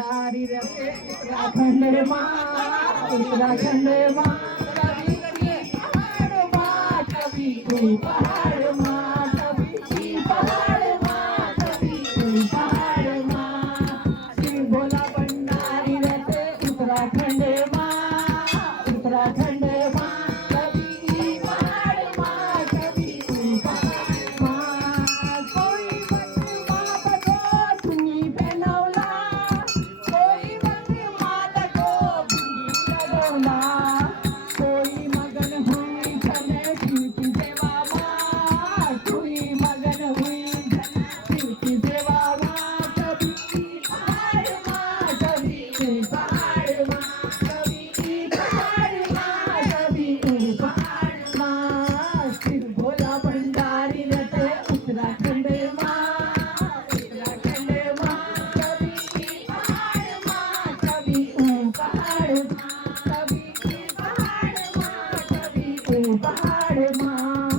भंडारी रते उत्तराखंड माँ उत्तराखंड माँ कभी पहाड़ माँ कभी कोई पहाड़ माँ कभी पहाड़ माँ कभी कोई पहाड़ माँ शिव भोला भंडारी रते उत्तराखंड माँ उत्तराखंड माँ कभी पहाड़ माँ कभी कोई पहाड़ माँ कोई वक्त माता को चुन्नी पहनवला कोई वक्त माता को बिंदी लगवला कोई मगन हुई धन शिव की सेवा माँ कोई मगन हुई धन शिव की सेवा माँ कभी पहाड़ माँ कभी पहाड़ माँ कभी पहाड़ माँ कभी पहाड़ माँ शिव भोला भंडारी रहते उत्तराखंड माँ उत्तराखंड माँ कभी पहाड़ माँ कभी पहाड़ माँ कभी पहाड़ माँ कभी पहाड़ माँ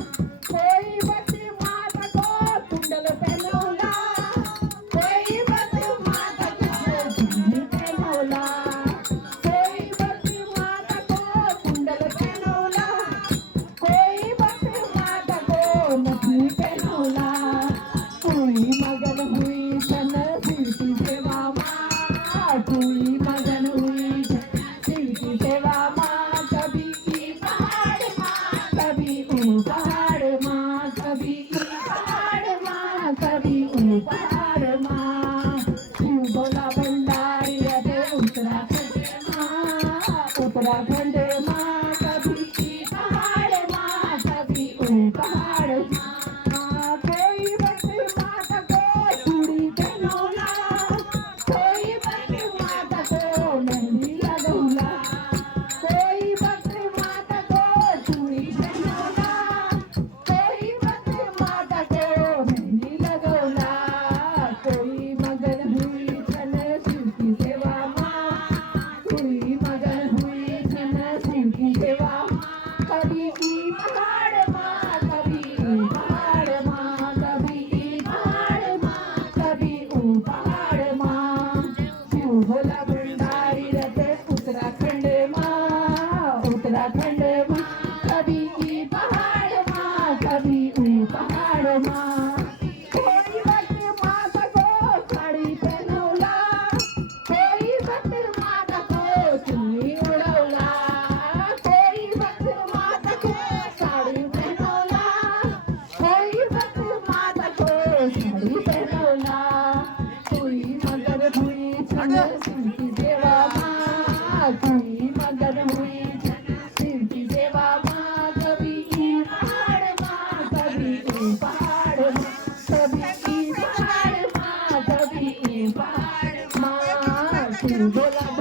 कोई वक्त माता को कुंडल पहनवला कोई वक्त माता को चुन्नी पहनवला कोई वक्त माता को कुंडल पहनवला कोई वक्त माता को नथनी पहनवला कोई मगन हुई धन शिव की सेवा माँ कोई मगन हुई धन शिव की सेवा माँ कभी पहाड़ माँ कभी पहाड़ माँ कभी पहाड़ माँ कभी पहाड़ माँ शिव भोला भंडारी रहते उत्तराखंड माँ उत्तराखंड माँ कभी पहाड़ माँ कभी पहाड़ माँ कोई वक्त माता को चूड़ी पहनवला कोई वक्त माता को मेहंदी लगवला कोई वक्त माता को चूड़ी पहनवला कोई वक्त माता को मेहंदी लगवला कोई मगन हुई धन शिव की सेवा माँ कोई मगन हुई धन शिव की सेवा कभी पहाड़ माँ कभी पहाड़ माँ कभी पहाड़ माँ कभी पहाड़ माँ शिव भोला भंडारी रहते उत्तराखंड माँ उत्तराखंड माँ कभी पहाड़ माँ कभी पहाड़ माँ कोई वक्त माता को साड़ी पहनवला कोई वक्त माता को चुन्नी उड़वला कोई वक्त माता को साड़ी पहनवला कोई वक्त माता को साड़ी पहनवला कोई मगर हुई धन शिव की सेवा माँ कोई मगर हुई धन शिव की सेवा माँ कभी पहाड़ माँ कभी पहाड़ माँ कभी पहाड़ माँ कभी पहाड़ माँ शिव भोला